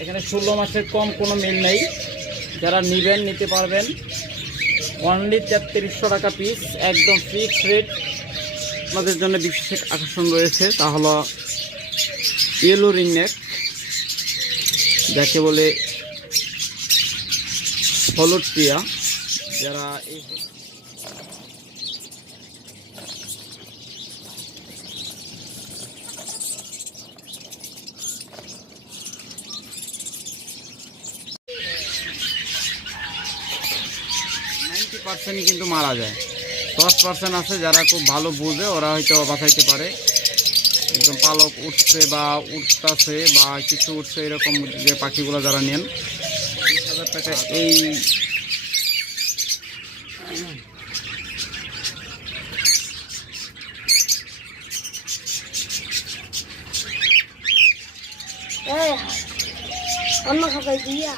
এখানে ষোলো মাসের কম কোনো মিল নেই। যারা নেবেন, নিতে পারবেন। অনলি তেত্রিশশো টাকা পিস একদম ফিক্সড রেট আপনাদের জন্য বিশেষ আকর্ষণ রয়েছে। তা হলো ইয়েলো রিংনেক যাকে বলে হলুদ টিয়া। যারা এই নাইনটি পার্সেন্ট কিন্তু মারা যায়। দশ পার্সেন্ট আছে যারা খুব ভালো বুঝে, ওরা হয়তো বাঁচাইতে পারে। একদম পালক উঠছে বা উঠতেছে বা কিছু উঠছে, এরকম যে পাখিগুলো যারা নেন। এই খাবার দিয়া।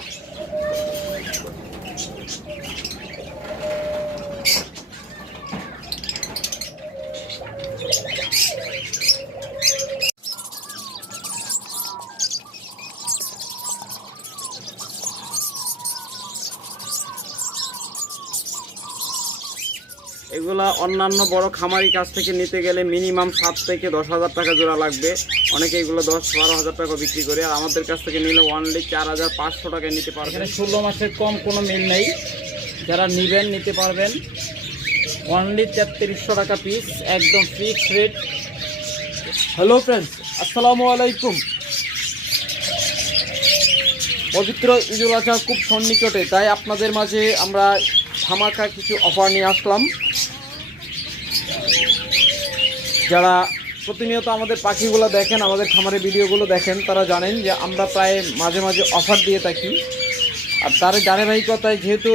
এগুলা অন্যান্য বড় খামারি কাছ থেকে নিতে গেলে মিনিমাম সাত থেকে দশ হাজার টাকা জোড়া লাগবে। অনেকে এগুলো দশ, বারো হাজার টাকা বিক্রি করে। আর আমাদের কাছ থেকে নিলে ওয়ানলি চার হাজার পাঁচশো টাকায় নিতে পারবেন। ষোলো মাসের কম কোনো মিল নেই। যারা নেবেন, নিতে পারবেন। অনলি তেত্রিশশো টাকা পিস একদম ফিক্সড রেট হ্যালো ফ্রেন্ডস আসসালামু আলাইকুম। পবিত্র ঈদুল আজহা খুব সন্নিকটে, তাই আপনাদের মাঝে আমরা ধামাকা কিছু অফার নিয়ে আসলাম। যারা প্রতিনিয়ত আমাদের পাখিগুলো দেখেন, আমাদের খামারের ভিডিওগুলো দেখেন, তারা জানেন যে আমরা প্রায় মাঝে মাঝে অফার দিয়ে থাকি। আর তার ধারাবাহিকতায় যেহেতু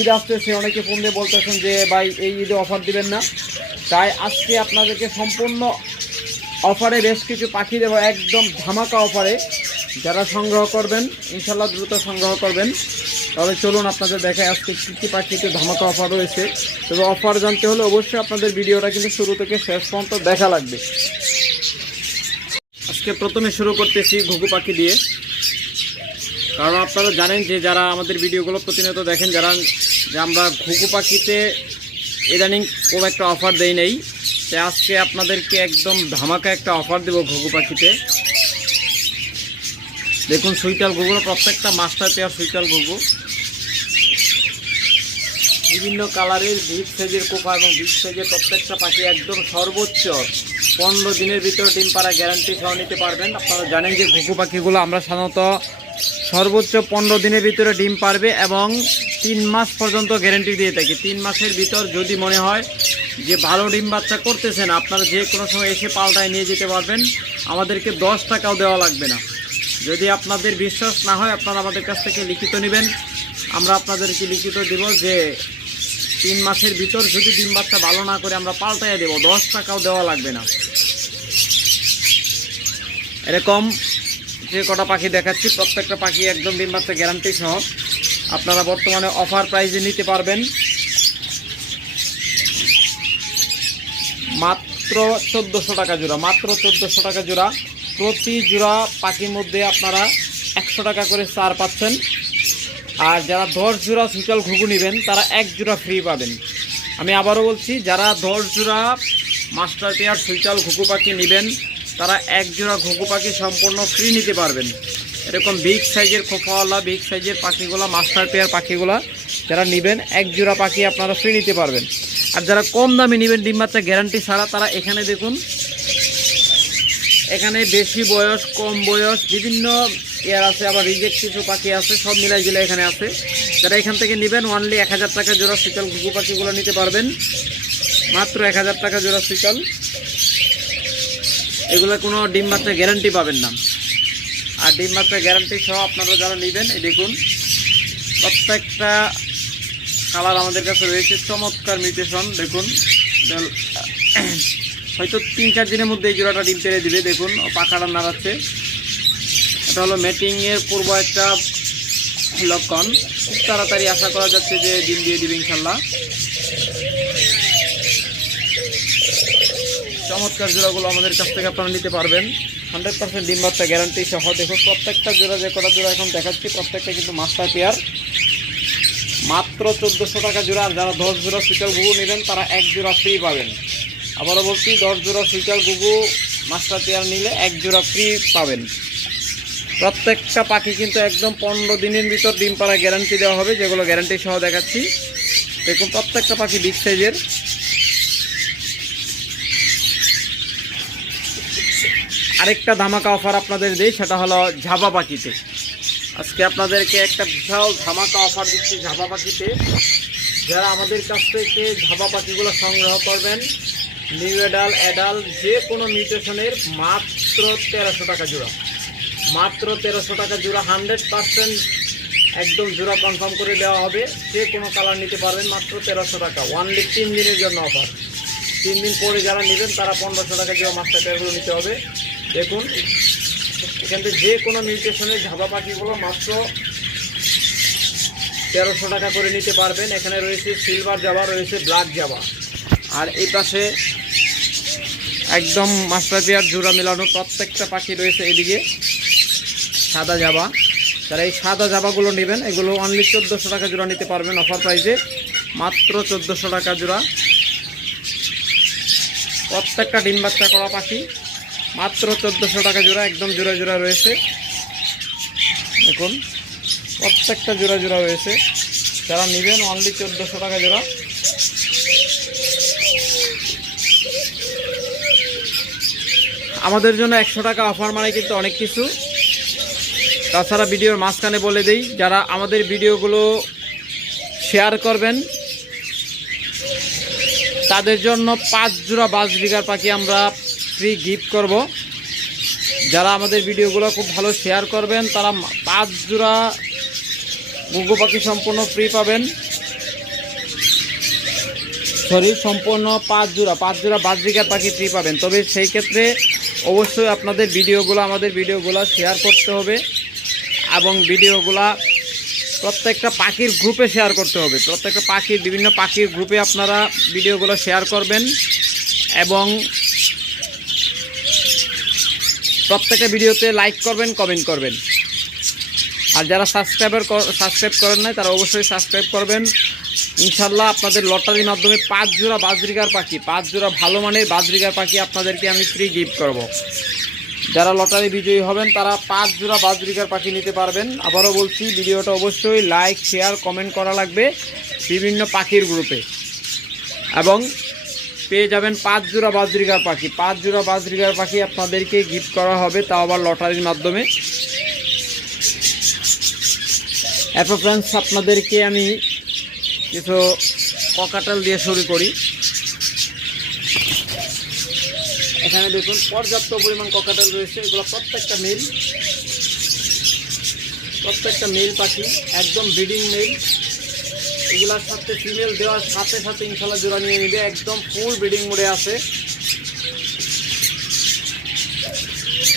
ঈদ আসতেছে, অনেকে ফোন দিয়ে বলতেছেন যে, ভাই, এই ঈদে অফার দিবেন না। তাই আজকে আপনাদেরকে সম্পূর্ণ অফারে বেশ কিছু পাখি দেবো, একদম ধামাকা অফারে। যারা সংগ্রহ করবেন ইনশাল্লাহ দ্রুত সংগ্রহ করবেন। তবে চলুন আপনাদের দেখায় আজকে কী কী পাখিতে ধামাকা অফার রয়েছে। তবে অফার জানতে হলে অবশ্যই আপনাদের ভিডিওটা কিন্তু শুরু থেকে শেষ পর্যন্ত দেখা লাগবে। আজকে প্রথমে শুরু করতেছি ঘুঘু পাখি দিয়ে। কারণ আপনারা জানেন যে যারা আমাদের ভিডিওগুলো প্রতিনিয়ত দেখেন, যারা যে আমরা ঘুঘু পাখিতে ইদানিং কোনো একটা অফার দেই নেই। তাই আজকে আপনাদেরকে একদম ধামাকা একটা অফার দেবো ঘুঘু পাখিতে। দেখুন, সুইটাল ঘুঘুর প্রত্যেকটা মাস্টার পেয়ার সুইটাল ঘুঘু। বিভিন্ন কালারের বিগ সাইজের কোপা এবং বিগ সাইজের প্রত্যেকটা পাখি একদম সর্বোচ্চ। পনেরো দিনের ভিতরে ডিম পাড়া গ্যারান্টি সহ নিতে পারবেন। আপনারা জানেন যে ঘুঘু পাখিগুলো আমরা সাধারণত সর্বোচ্চ পনেরো দিনের ভিতরে ডিম পারবে এবং তিন মাস পর্যন্ত গ্যারান্টি দিয়ে থাকি। তিন মাসের ভিতর যদি মনে হয় যে ভালো ডিম বাচ্চা করতেছেন আপনারা যে কোনো সময় এসে পাল্টায় নিয়ে যেতে পারবেন। আমাদেরকে দশ টাকাও দেওয়া লাগবে না। যদি আপনাদের বিশ্বাস না হয়, আপনারা আমাদের কাছ থেকে লিখিত নেবেন। আমরা আপনাদেরকে লিখিত দেব যে তিন মাসের ভিতর যদি ডিম বাচ্চা ভালো না করে আমরা পাল্টাইয়ে দেবো, দশ টাকাও দেওয়া লাগবে না। এরকম যে কটা পাখি দেখাচ্ছি, প্রত্যেকটা পাখি একদম ডিম বাচ্চা গ্যারান্টি সহ। আপনারা বর্তমানে অফার প্রাইজে নিতে পারবেন। মাত্র চোদ্দোশো টাকা জোড়া, মাত্র চোদ্দোশো টাকা জোড়া। প্রতি জোড়া পাখির মধ্যে আপনারা একশো টাকা করে চার পাচ্ছেন। আর যারা দশ জোড়া সুচাল ঘুঘু নেবেন, তারা এক জোড়া ফ্রি পাবেন। আমি আবারও বলছি, যারা দশ জোড়া মাস্টার পেয়ার সুইচাল ঘুঘু পাখি নেবেন, তারা এক জোড়া ঘুঘু পাখি সম্পূর্ণ ফ্রি নিতে পারবেন। এরকম বিগ সাইজের খোফাওয়ালা বিগ সাইজের পাখিগুলা মাস্টার পেয়ার পাখিগুলা, যারা নেবেন, এক জোড়া পাখি আপনারা ফ্রি নিতে পারবেন। আর যারা কম দামে নেবেন, ডিম বাচ্চা গ্যারান্টি ছাড়া, তারা এখানে দেখুন, এখানে বেশি বয়স, কম বয়স, বিভিন্ন ইয়ার আছে, আবার রিজেক্ট কিছু পাখি আছে, সব মিলাই জিলে এখানে আছে। যারা এখান থেকে নেবেন ওয়ানলি এক হাজার টাকা জোড়া শীতল ঘুঘু পাখিগুলো নিতে পারবেন। মাত্র এক হাজার টাকা জোড়া শীতল। এগুলো কোনো ডিম বাচ্চা গ্যারান্টি পাবেন না। আর ডিম বাচ্চা গ্যারান্টি সহ আপনারা যারা নেবেন, এই দেখুন, প্রত্যেকটা কালার আমাদের কাছে রয়েছে। চমৎকার মিউটেশন দেখুন হয়তো তিন চার দিনের মধ্যে এই জোড়াটা ডিম পেরে দিবে, দেখুন পাখাটা নাড়াচ্ছে। এটা হলো মেটিংয়ের পূর্ব একটা লক্ষণ। খুব তাড়াতাড়ি আশা করা যাচ্ছে যে ডিম দিয়ে দিবে ইনশাল্লাহ। চমৎকার জোড়াগুলো আমাদের কাছ থেকে আপনারা নিতে পারবেন। হান্ড্রেড পার্সেন্ট ডিম বাচ্চা গ্যারান্টি সহ। দেখো প্রত্যেকটা জোড়া যে কটা জোড়া এখন দেখাচ্ছি, প্রত্যেকটা কিন্তু মাস্টার পেয়ার মাত্র চোদ্দোশো টাকা জোড়া। যারা দশ জোড়া সুইটার গুগু নেবেন, তারা এক জোড়া ফ্রি পাবেন। আবারও বলছি, দশ জোড়া সুইটার গুগু মাস্টার পেয়ার নিলে এক জোড়া ফ্রি পাবেন। প্রত্যেকটা পাখি কিন্তু একদম পনেরো দিনের ভিতর ডিম পাড়া গ্যারান্টি দেওয়া হবে, যেগুলো গ্যারান্টি সহ দেখাচ্ছি। দেখুন, প্রত্যেকটা পাখি বিগ সাইজের আরেকটা ধামাকা অফার আপনাদের দিই, সেটা হলো ঝাবা পাখিতে। আজকে আপনাদেরকে একটা বিশাল ধামাকা অফার দিচ্ছি ঝাবা পাখিতে। যারা আমাদের কাছ থেকে ঝাবা পাখিগুলো সংগ্রহ করবেন নিউ এডাল অ্যাডাল যে কোনো মিউটেশনের মাত্র তেরোশো টাকা জোড়া। মাত্র তেরোশো টাকা জোড়া, হান্ড্রেড পার্সেন্ট একদম জোড়া কনফার্ম করে দেওয়া হবে। যে কোনো কালার নিতে পারবেন মাত্র তেরোশো টাকা। ওয়ানলি তিন দিনের জন্য অফার তিন দিন পরে যারা নেবেন, তারা পনেরোশো টাকা জোড়া মাস্টার পেয়ারগুলো নিতে হবে। দেখুন, এখান থেকে যে কোনো মিউটেশনের ঝাবা পাখিগুলো মাত্র তেরোশো টাকা করে নিতে পারবেন। এখানে রয়েছে সিলভার জাবা, রয়েছে ব্ল্যাক জাবা। আর এই পাশে একদম মাস্টার পেয়ার জোড়া মেলানো প্রত্যেকটা পাখি রয়েছে এদিকে। সাদা জাবা। যারা এই সাদা জাবাগুলো নেবেন, এগুলো অনলি চোদ্দোশো টাকা জোড়া নিতে পারবেন অফার প্রাইসে মাত্র চোদ্দোশো টাকা জোড়া। প্রত্যেকটা ডিম বাচ্চা করা পাখি। মাত্র চোদ্দোশো টাকা জোড়া, একদম জোড়া জোড়া রয়েছে। দেখুন, প্রত্যেকটা জোড়া জোড়া রয়েছে। যারা নেবেন অনলি চোদ্দোশো টাকা জোড়া। আমাদের জন্য একশো টাকা অফার মানে কিন্তু অনেক কিছু। তাছাড়া ভিডিওর মাঝখানে বলে দেই, যারা আমাদের ভিডিওগুলো শেয়ার করবেন, তাদের জন্য পাঁচ জোড়া বাস বিঘার পাখি আমরা ফ্রি গিফট করব। যারা আমাদের ভিডিওগুলো খুব ভালো শেয়ার করবেন, তারা পাঁচ জোড়া গুগু পাখি সম্পূর্ণ ফ্রি পাবেন। সরি, সম্পূর্ণ পাঁচ জোড়া পাঁচ জোড়া বাস বিঘার পাখি ফ্রি পাবেন। তবে সেই ক্ষেত্রে অবশ্যই আপনাদের ভিডিওগুলো, আমাদের ভিডিওগুলো শেয়ার করতে হবে। এবং ভিডিওগুলা প্রত্যেকটা পাখির গ্রুপে শেয়ার করতে হবে। প্রত্যেকটা পাখির, বিভিন্ন পাখির গ্রুপে আপনারা ভিডিওগুলো শেয়ার করবেন এবং প্রত্যেকটা ভিডিওতে লাইক করবেন কমেন্ট করবেন। আর যারা সাবস্ক্রাইবার সাবস্ক্রাইব করেন নাই, তারা অবশ্যই সাবস্ক্রাইব করবেন। ইনশাল্লাহ আপনাদের লটারির মাধ্যমে পাঁচ জোড়া বাজরিকার পাখি, পাঁচ জোড়া ভালো মানের বাজরিকার পাখি আপনাদেরকে আমি ফ্রি গিফট করব। যারা লটারি বিজয়ী হবেন, তারা পাঁচ জোড়া বাজরিকার পাখি নিতে পারবেন। আবারও বলছি, ভিডিওটা অবশ্যই লাইক, শেয়ার, কমেন্ট করা লাগবে বিভিন্ন পাখির গ্রুপে। এবং পেয়ে যাবেন পাঁচ জোড়া বাজরিকার পাখি। পাঁচ জোড়া বাজরিকার পাখি আপনাদেরকে গিফট করা হবে, তাও আবার লটারির মাধ্যমে। এরপর ফ্রেন্ডস আপনাদেরকে আমি কিছু ককাটাল দিয়ে শুরু করি। এখানে দেখুন, পর্যাপ্ত পরিমাণ ককাটাল রয়েছে। এগুলো প্রত্যেকটা মিল, প্রত্যেকটা মেল পাখি, একদম ব্রিডিং মেল। এগুলার সাথে ফিমেল দেওয়ার সাথে সাথে ইনশাল্লাহ জোড়া নিয়ে নেবে, একদম ফুল ব্রিডিং মোডে আছে।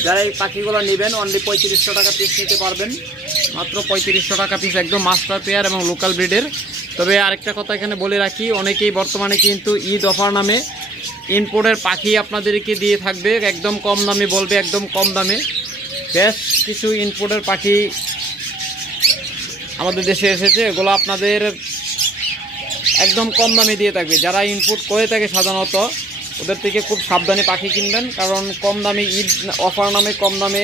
যারা এই পাখিগুলো নেবেন অনলি পঁয়ত্রিশশো টাকা পিস নিতে পারবেন। মাত্র পঁয়ত্রিশশো টাকা পিস একদম মাস্টার পেয়ার এবং লোকাল ব্রিডের তবে আরেকটা কথা এখানে বলে রাখি, অনেকেই বর্তমানে কিন্তু ঈদ অফার নামে ইনপোর্টের পাখি আপনাদেরকে দিয়ে থাকবে, একদম কম দামে বলবে, একদম কম দামে। বেশ, কিছু ইনপোর্টের পাখি আমাদের দেশে এসেছে, এগুলো আপনাদের একদম কম দামে দিয়ে থাকবে। যারা ইনপুট করে থাকে সাধারণত, ওদের থেকে খুব সাবধানে পাখি কিনবেন, কারণ কম দামে ঈদ অফার নামে কম দামে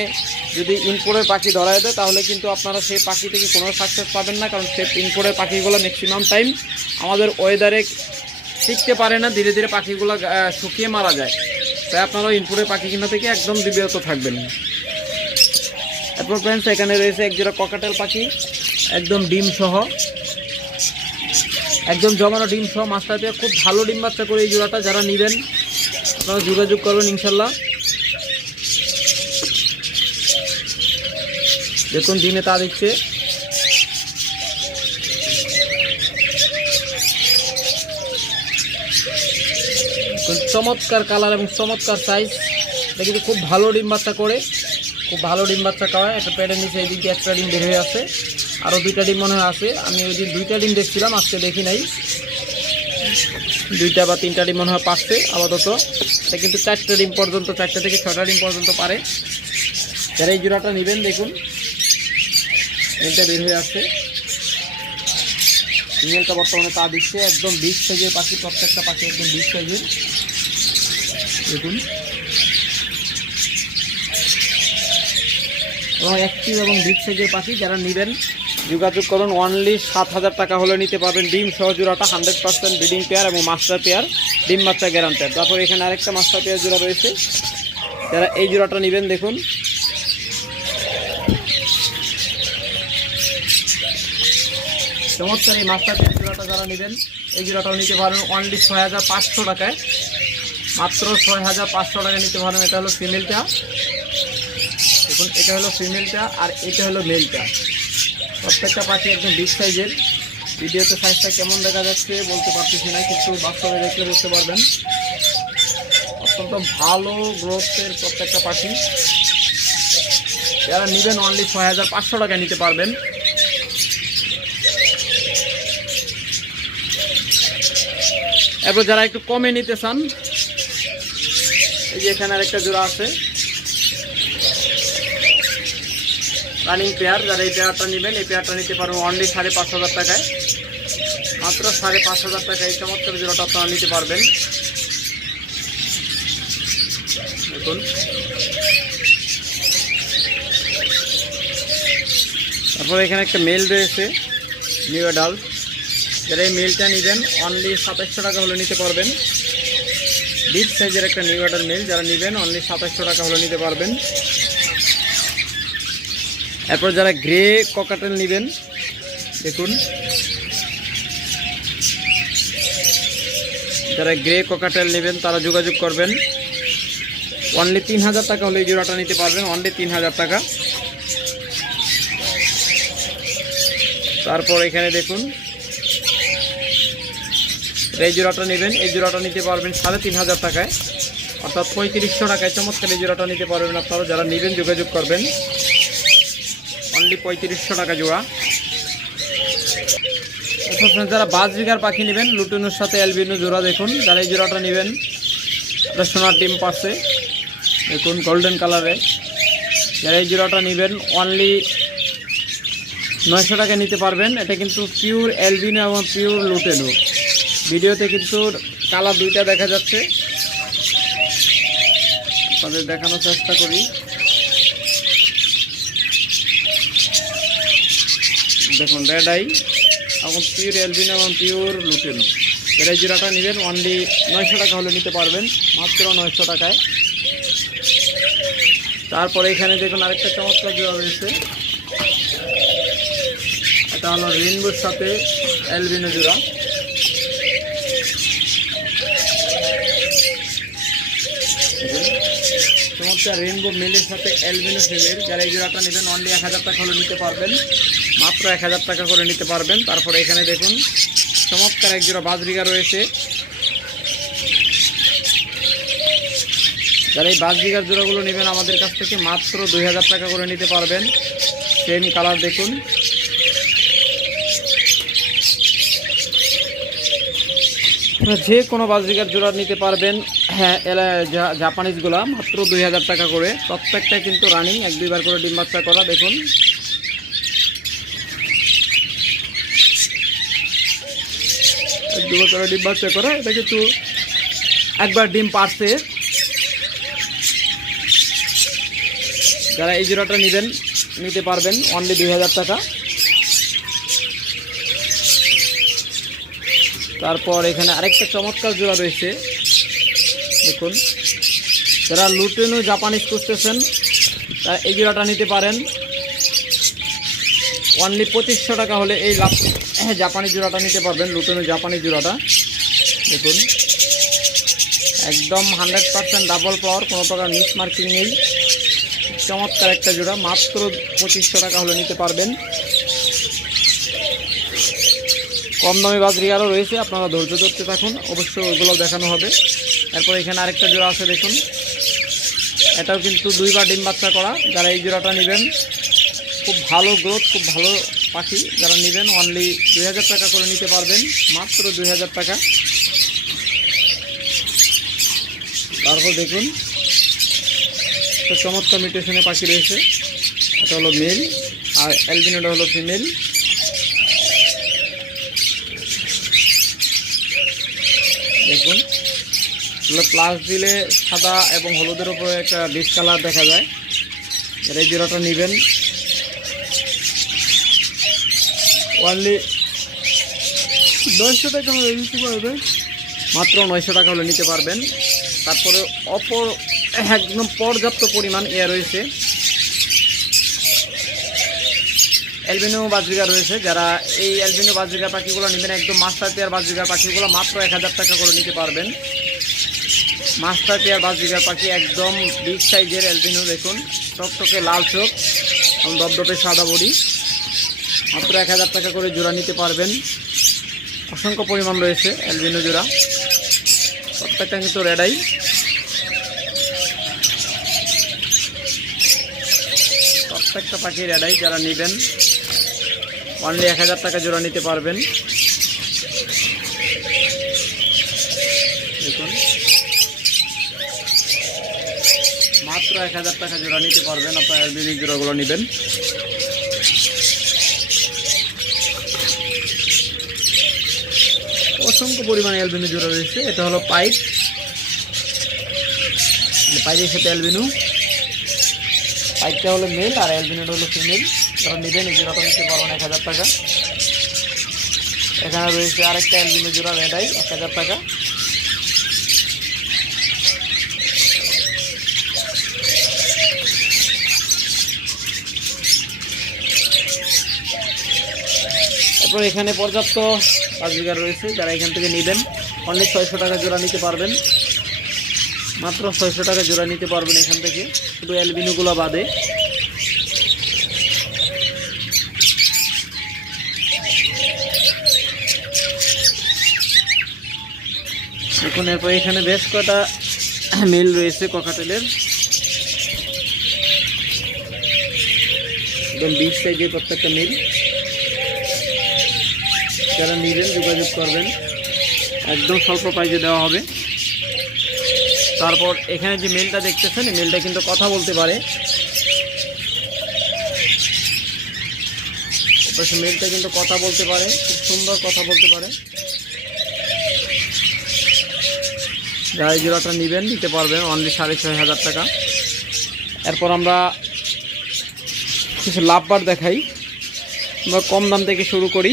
যদি ইনপোর্টের পাখি ধরায় দেয় তাহলে কিন্তু আপনারা সেই পাখি থেকে কোনো সাকসেস পাবেন না, কারণ সেই ইনপোর্টের পাখিগুলো ম্যাক্সিমাম টাইম আমাদের ওয়েদারে টিকতে পারে না, ধীরে ধীরে পাখিগুলো শুকিয়ে মারা যায়। তাই আপনারা ইনপুটের পাখি কিনা থেকে একদম বিব্রত থাকবেন। এরপর ফ্রেন্ডস এখানে রয়েছে একজোড়া ককাটেল পাখি, একদম ডিম সহ। একদম জমানো ডিম সহ, মাছটা দিয়ে খুব ভালো ডিম বাচ্চা করে এই জোড়াটা, যারা নেবেন, আপনারা যোগাযোগ করবেন ইনশাল্লাহ। দেখুন ডিমে তা দিচ্ছে। চমৎকার কালার এবং চমৎকার সাইজ এটা কিন্তু খুব ভালো ডিম বাচ্চা করে, খুব ভালো ডিম বাচ্চা খাওয়ায়। একটা প্যাডের নিচে এদিকে একটা ডিম বের হয়ে আছে আরও দুইটা ডিম মনে হয় আছে আমি ওই দিন দুইটা ডিম দেখছিলাম, আজকে দেখি নাই। দুইটা বা তিনটা ডিম মনে হয় পাচ্ছে, আপাতত। এটা কিন্তু চারটে ডিম পর্যন্ত, চারটে থেকে ছটা ডিম পর্যন্ত পারে। যারা এই জোড়াটা নেবেন, দেখুন। মেলটা বের হয়ে আসছে। ফিমেলটা বর্তমানে তা দিচ্ছে, একদম বিগ সাইজের পাখি, প্রত্যেকটা পাখি একদম বিগ সাইজের দেখুন। এবং অ্যাক্টিভ এবং বিগ সাইজের পাখি যারা নেবেন যোগাযোগ করুন অনলি সাত হাজার টাকা হলে নিতে পারবেন। ডিম সহ জোড়াটা হান্ড্রেড পার্সেন্ট ব্রিডিং পেয়ার এবং মাস্টার পেয়ার ডিম বাচ্চা গ্যারান্টেড তারপর এখানে আরেকটা মাস্টার পেয়ার জোড়া রয়েছে। যারা এই জোড়াটা নেবেন দেখুন। চমৎকার এই মাস্টার পেয়ার জোড়াটা যারা নেবেন এই জোড়াটাও নিতে পারেন অনলি ছয় হাজার পাঁচশো টাকায়। মাত্র ছয় হাজার পাঁচশো টাকা নিতে পারেন এটা হলো ফিমেলটা দেখুন, এটা হলো ফিমেলটা আর এটা হলো মেলটা প্রত্যেকটা পাখি একদম বিগ সাইজের ভিডিওতে সাইজটা কেমন দেখা যাচ্ছে বলতে পারতেছি না, কিন্তু বাস্তবে দেখলে বুঝতে পারবেন। অত্যন্ত ভালো গ্রোথের প্রত্যেকটা পাখি। যারা নেবেন অনলি ছয় হাজার পাঁচশো টাকা নিতে পারবেন। এরপর যারা একটু কমে নিতে চান এখানে আরেকটা জোড়া আছে। রানিং পেয়ার যারা এই পেয়ারটা নেবেন, এই পেয়ারটা নিতে পারবেন অনলি সাড়ে পাঁচ হাজার টাকায়। মাত্র সাড়ে পাঁচ হাজার টাকায় এই চমৎকার জোড়াটা আপনারা নিতে পারবেন। দেখুন। তারপর এখানে একটা মেল রয়েছে নিউ অ্যাডাল্ট যারা এই মেলটা নেবেন অনলি সাতাশশো টাকা হলে নিতে পারবেন। বিগ সাইজের একটা নিউ অর্ডার মেল, যারা নেবেন অনলি সাতাশশো টাকা হলে নিতে পারবেন। এরপর যারা গ্রে ককাটেল নেবেন, দেখুন। যারা গ্রে ককাটেল নেবেন, তারা যোগাযোগ করবেন। অনলি তিন হাজার টাকা হলে এই জোড়াটা নিতে পারবেন অনলি তিন হাজার টাকা। তারপর এখানে দেখুন। এই জোড়াটা নেবেন। এই জোড়াটা নিতে পারবেন সাড়ে তিন হাজার টাকায়। অর্থাৎ পঁয়ত্রিশশো টাকায় চমৎকার এই জোড়াটা নিতে পারবেন আপনারা। যারা নেবেন, যোগাযোগ করবেন। অনলি পঁয়ত্রিশশো টাকা জোড়া। যারা বাজ বিঘার পাখি নেবেন, লুটুনুর সাথে অ্যালবিনো জোড়া দেখুন। যারা এই জোড়াটা নেবেন সোনার ডিম পাশে দেখুন গোল্ডেন কালারে যারা এই জোড়াটা নেবেন অনলি নয়শো টাকা নিতে পারবেন। এটা কিন্তু পিওর অ্যালবিনো এবং পিওর লুটেনো। ভিডিওতে কিন্তু কালার দুইটা দেখা যাচ্ছে। আপনাদের দেখানোর চেষ্টা করি। দেখুন রেড আই এবং পিওর অ্যালবিনো এবং পিওর লুটেনো এর জিরাটা নেবেন অনলি নয়শো টাকা হলে নিতে পারবেন, মাত্র নয়শো টাকায়। তারপরে এখানে দেখুন আরেকটা চমৎকার জোড়া রয়েছে। এটা হলো রেইনবোর সাথে অ্যালবিনো জোড়া। চমৎকার রেইনবো মেলের সাথে অ্যালবিনো ফিমেল যারা এই জোড়াটা নেবেন অনলি এক হাজার টাকা হলে নিতে পারবেন। মাত্র এক হাজার টাকা করে নিতে পারবেন। তারপরে এখানে দেখুন, চমৎকার এক জোড়া বাজরিগা রয়েছে। যারা এই বাজরিগার জোড়াগুলো নেবেন, আমাদের কাছ থেকে মাত্র দুই হাজার টাকা করে নিতে পারবেন। সেম কালার দেখুন। যে কোনো বাজরিকার জোড়া নিতে পারবেন। হ্যাঁ জাপানিজগুলা মাত্র দুই হাজার টাকা করে। প্রত্যেকটা কিন্তু রানিং এক, দুইবার করে ডিম বাচ্চা করা, দেখুন। এক, দুবার করে ডিম বাচ্চা করা, এটা কিন্তু একবার ডিম পারছে। যারা এই জোড়াটা নেবেন, নিতে পারবেন অনলি দুই হাজার টাকা। তারপর এখানে আরেকটা চমৎকার জোড়া রয়েছে। দেখুন। যারা লুটেনু জাপানিজ খুঁজতেছেন, তারা এই জোড়াটা নিতে পারেন। অনলি পঁচিশশো টাকা হলে এই হ্যাঁ জাপানি জোড়াটা নিতে পারবেন, লুটেনু জাপানি জোড়াটা। দেখুন। একদম হান্ড্রেড পার্সেন্ট ডাবল পাওয়ার কোনো প্রকার মিস মার্কিং নেই। চমৎকার একটা জোড়া, মাত্র পঁচিশশো টাকা হলে নিতে পারবেন। কম দামি বাজরি আরও রয়েছে, আপনারা ধৈর্য ধরতে থাকুন, অবশ্যই ওইগুলো দেখানো হবে। এরপর এখানে আরেকটা জোড়া আছে, দেখুন। এটাও কিন্তু দুইবার ডিম বাচ্চা করা। যারা এই জোড়াটা নেবেন, খুব ভালো গ্রোথ খুব ভালো পাখি যারা নেবেন অনলি দুই হাজার টাকা করে নিতে পারবেন, মাত্র দুই হাজার টাকা। তারপর দেখুন, একটা চমৎকার মিউটেশনের পাখি রয়েছে। এটা হলো মেল আর অ্যালবিনোটা হলো ফিমেল দেখুন এগুলো প্লাস দিলে সাদা এবং হলুদের উপরে একটা ডিস কালার দেখা যায়। এর এই জোড়াটা নেবেন। ওনলি নয়শো টাকা হলে নিতে পারবেন মাত্র নয়শো টাকা হলে নিতে পারবেন। তারপরে অপর একদম পর্যাপ্ত পরিমাণ এয়ার রয়েছে। অ্যালবিনো বাজরিগা রয়েছে। যারা এই অ্যালবিনো বাজরিগা পাখিগুলো নেবেন, একদম মাস্টার পেয়ার বাজরিগা পাখিগুলো মাত্র এক হাজার টাকা করে নিতে পারবেন। মাস্টার পেয়ার বাজরিগা পাখি একদম বিগ সাইজের অ্যালবিনো দেখুন। টকটকে লাল চোখ, এবং দপদপে সাদা বড়ি। মাত্র এক হাজার টাকা করে জোড়া নিতে পারবেন। অসংখ্য পরিমাণ রয়েছে অ্যালবিনো জোড়া। প্রত্যেকটা কিন্তু রেডাই প্রত্যেকটা পাখি রেডাই যারা নেবেন অনলি এক হাজার টাকা জোড়া নিতে পারবেন দেখুন মাত্র এক হাজার টাকা জোড়া নিতে পারবেন, আপনার অ্যালবিনি জোড়াগুলো নেবেন। অসংখ্য পরিমাণে অ্যালবিনো জোড়া রয়েছে, এটা হলো পাইপ পাইপের সাথে অ্যালবিনো পাইপটা হলো মেল আর অ্যালবিনোটা হলো ফিমেল। তারা নেবেন, এই জোড়াটা নিতে পারবেন এক হাজার টাকা। এখানে রয়েছে আরেকটা অ্যালবিনো জোড়া রেডাই, এক হাজার টাকা। তারপর এখানে পর্যাপ্ত বাজিকার রয়েছে, যারা এখান থেকে নেবেন, অনেক ছয়শো টাকা জোড়া নিতে পারবেন। মাত্র ছয়শো টাকা জোড়া নিতে পারবেন এখান থেকে, শুধু অ্যালবিনোগুলো বাদে। দেখুন, এরপর এখানে বেশ কটা মিল রয়েছে ককাটেলের একদম বিগ সাইজের প্রত্যেকটা মিল। যারা নেবেন, যোগাযোগ করবেন। একদম স্বল্প প্রাইজে দেওয়া হবে। তারপর এখানে যে মেলটা দেখতেছেন, এই মেলটা কিন্তু কথা বলতে পারে। মেলটা কিন্তু কথা বলতে পারে, খুব সুন্দর কথা বলতে পারে। যারা জোড়াটা নেবেন, নিতে পারবেন অনলি সাড়ে ছয় হাজার টাকা। এরপর আমরা কিছু লাভবার দেখাই। আমরা কম দাম থেকে শুরু করি।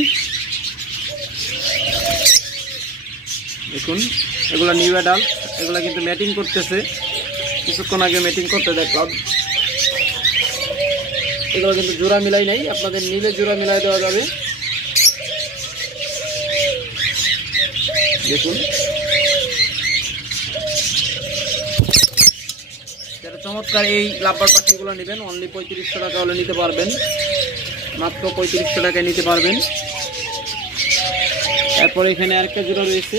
দেখুন, এগুলো নিউ অ্যাডাল্ট এগুলো কিন্তু ম্যাটিং করতেছে। কিছুক্ষণ আগে ম্যাটিং করতে দেখলাম। এগুলো কিন্তু জোড়া মিলাই নাই, আপনাদের নিলে জোড়া মিলাই দেওয়া যাবে। দেখুন। যারা চমৎকার এই লাভবার পাখিগুলো নেবেন অনলি পঁয়ত্রিশশো টাকা হলে নিতে পারবেন। মাত্র পঁয়ত্রিশশো টাকায় নিতে পারবেন। এরপর এখানে আরেকটা জোড়া রয়েছে।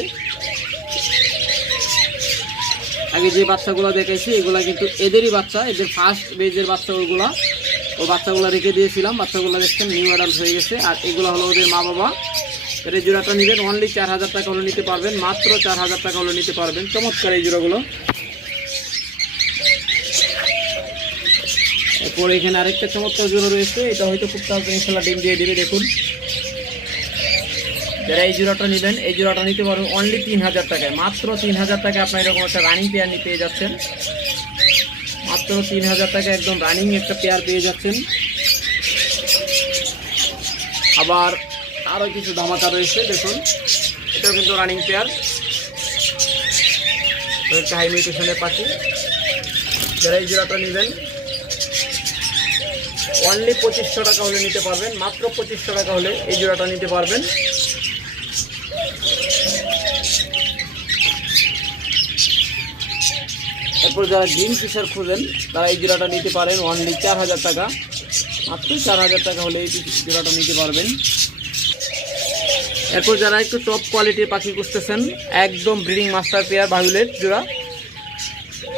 আগে যে বাচ্চাগুলো দেখেছি, এগুলো কিন্তু এদেরই বাচ্চা এদের ফার্স্ট বেজের বাচ্চা ওগুলা ও বাচ্চাগুলো রেখে দিয়েছিলাম, বাচ্চাগুলো দেখছেন নিউ অ্যাডাল্ট হয়ে গেছে, আর এগুলো হলো ওদের মা বাবা। এর জোড়াটা নেবেন অনলি চার হাজার টাকা হলে নিতে পারবেন, মাত্র চার হাজার টাকা হলে নিতে পারবেন। চমৎকার এই জোড়াগুলো। এরপর এখানে আরেকটা চমৎকার জোড়া রয়েছে, এটা হয়তো খুব তাড়াতাড়ি ইনশাল্লাহ ডিম দিয়ে দিবে, দেখুন। যারা এই জোড়াটা নেবেন, এই জোড়াটা নিতে পারবেন অনলি তিন হাজার টাকায়। মাত্র তিন হাজার টাকায় আপনার এরকম একটা রানিং পেয়ার নিয়ে পেয়ে যাচ্ছেন। মাত্র তিন হাজার টাকা একদম রানিং একটা পেয়ার পেয়ে যাচ্ছেন। আবার আরও কিছু ধামাকা রয়েছে, দেখুন। এটাও কিন্তু রানিং পেয়ার হাই মিউটেশনের পাখি। যারা এই জোড়াটা নেবেন অনলি পঁচিশশো টাকা হলে নিতে পারবেন। মাত্র পঁচিশশো টাকা হলে এই জোড়াটা নিতে পারবেন। তারপর যারা গ্রিন ফিশার খুঁজেন, তারা এই জোড়াটা নিতে পারেন অনলি চার হাজার টাকা। মাত্র চার হাজার টাকা হলে এই জোড়াটা নিতে পারবেন। এরপর যারা একটু টপ কোয়ালিটির পাখি খুঁজতেছেন, একদম ব্রিডিং মাস্টার পেয়ার ভায়োলেট জোড়া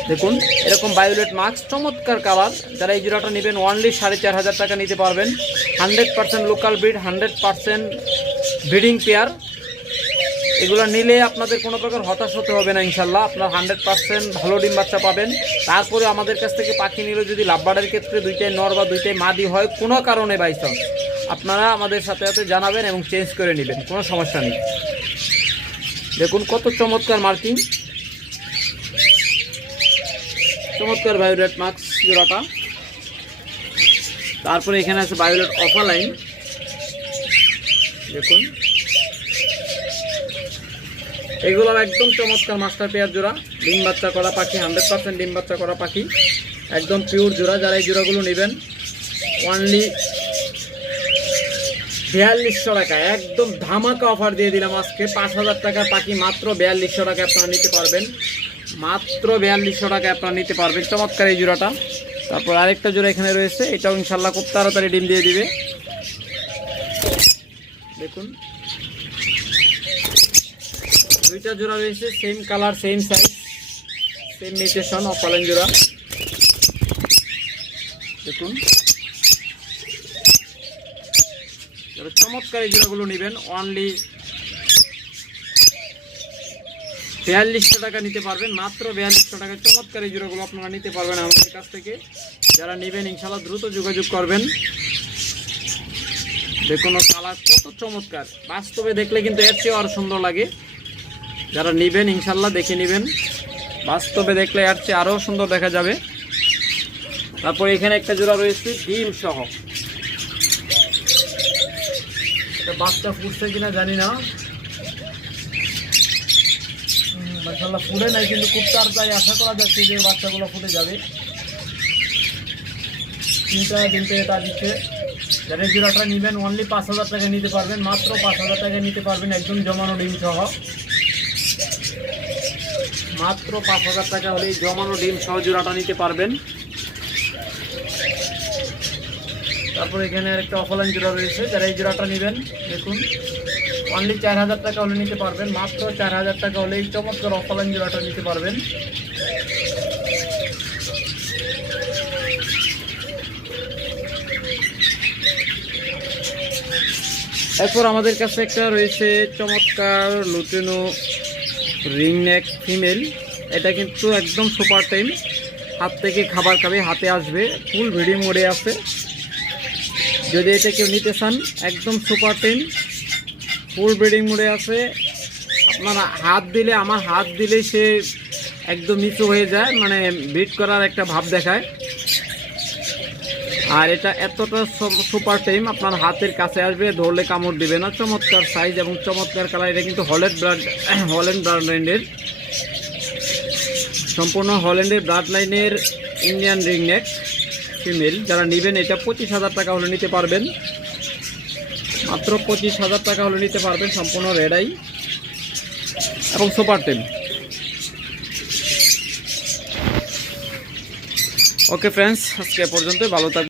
দেখুন, এরকম বায়োলেট মাস্ক চমৎকার কালার যারা এই জোড়াটা নেবেন অনলি সাড়ে চার হাজার টাকা নিতে পারবেন। Hundred percent local breed hundred percent breeding pair এগুলো নিলে আপনাদের কোনো প্রকার হতাশ হতে হবে না ইনশাল্লাহ। আপনার হান্ড্রেড পার্সেন্ট ভালো ডিম বাচ্চা পাবেন। তারপরে আমাদের কাছ থেকে পাখি নিলে যদি লাভবার্ডের ক্ষেত্রে দুইটাই নর বা দুইটাই মাদি হয়, কোনো কারণে বাইচান্স আপনারা আমাদের সাথে সাথে জানাবেন এবং চেঞ্জ করে নেবেন, কোনো সমস্যা নেই। দেখুন কত চমৎকার মার্কিং চমৎকার ভায়োলেট মার্কস জোড়াটা। তারপরে এখানে আছে ভায়োলেট অফালাইন দেখুন। এগুলো একদম চমৎকার মাস্টার পেয়ার জোড়া। ডিম বাচ্চা করা পাখি, হান্ড্রেড পার্সেন্ট ডিম বাচ্চা করা পাখি। একদম পিওর জোড়া, যারা এই জোড়াগুলো নেবেন ওনলি বিয়াল্লিশশো টাকা। একদম ধামাকা অফার দিয়ে দিলাম আজকে। পাঁচ হাজার টাকার পাখি মাত্র বিয়াল্লিশশো টাকা আপনারা নিতে পারবেন। মাত্র বিয়াল্লিশশো টাকা আপনারা নিতে পারবেন। চমৎকার এই জোড়াটা। তারপর আরেকটা জোড়া এখানে রয়েছে। এটাও ইনশাল্লাহ খুব তাড়াতাড়ি ডিম দিয়ে দিবে। দেখুন। দুইটা জোড়া রয়েছে same colour same size same mutation opaline জোড়া। দেখুন। চমৎকার এই জোড়াগুলো নেবেন অনলি বিয়াল্লিশশো টাকা নিতে পারবেন, মাত্র বিয়াল্লিশশো টাকা চমৎকার এই জোড়াগুলো আপনারা নিতে পারবেন আমাদের কাছ থেকে। যারা নেবেন ইনশাল্লাহ দ্রুত যোগাযোগ করবেন। দেখুন, কালার কত চমৎকার। বাস্তবে দেখলে কিন্তু এর চেয়ে আরও সুন্দর লাগে। যারা নেবেন, ইনশাল্লাহ দেখে নেবেন। বাস্তবে দেখলে আর চেয়ে আরও সুন্দর দেখা যাবে। তারপর এখানে একটা জোড়া রয়েছে, ডিম সহ। বাচ্চা ফুটছে কিনা জানি না। মাসাল্লাহ ফুটে নাই, কিন্তু খুব তাড়াতাড়ি আশা করা যাচ্ছে যে বাচ্চাগুলো ফুটে যাবে। তিনটা দিনতে এটা দিচ্ছে। যারা জোড়াটা নেবেন অনলি পাঁচ হাজার টাকা নিতে পারবেন, মাত্র পাঁচ হাজার টাকা নিতে পারবেন একদম জমানো ডিম সহ। মাত্র পাঁচ হাজার টাকা হলেই জমানো ডিম সহ জোড়াটা নিতে পারবেন। তারপর এখানে একটা অফলাইন জোড়া রয়েছে, যারা এই জোড়াটা নেবেন, দেখুন অনলি চার হাজার টাকা হলে নিতে পারবেন, মাত্র চার হাজার টাকা হলে এই চমৎকার অফলাইন জোড়াটা নিতে পারবেন। এরপর আমাদের কাছে একটা রয়েছে চমৎকার লুটেনো রিং নেক ফিমেল এটা কিন্তু একদম সুপার টাইম হাত থেকে খাবার খাবে, হাতে আসবে ফুল ভিডিও মোড়ে আছে। যদি এটা কেউ নিতে চান, একদম সুপার টেন ফুল ব্রিডিং মোডে আছে। আপনার হাত দিলে, আমার হাত দিলে সে একদম নিচু হয়ে যায় মানে ব্রিড করার একটা ভাব দেখায়। আর এটা এতটা সুপার টাইম আপনার হাতের কাছে আসবে, ধরলে কামড় দিবে না। চমৎকার সাইজ এবং চমৎকার কালার এটা কিন্তু হল্যান্ড ব্রাড হল্যান্ড ব্রান্ডের সম্পূর্ণ হল্যান্ডের ব্লাড লাইনের ইন্ডিয়ান রিং নেক ফিমেল যারা নেবেন, এটা পঁচিশ হাজার টাকা হলে নিতে পারবেন। মাত্র পঁচিশ হাজার টাকা হলে নিতে পারবেন, সম্পূর্ণ রেডাই এবং সুপার টেম ওকে ফ্রেন্ডস আজকে পর্যন্ত ভালো থাকবেন।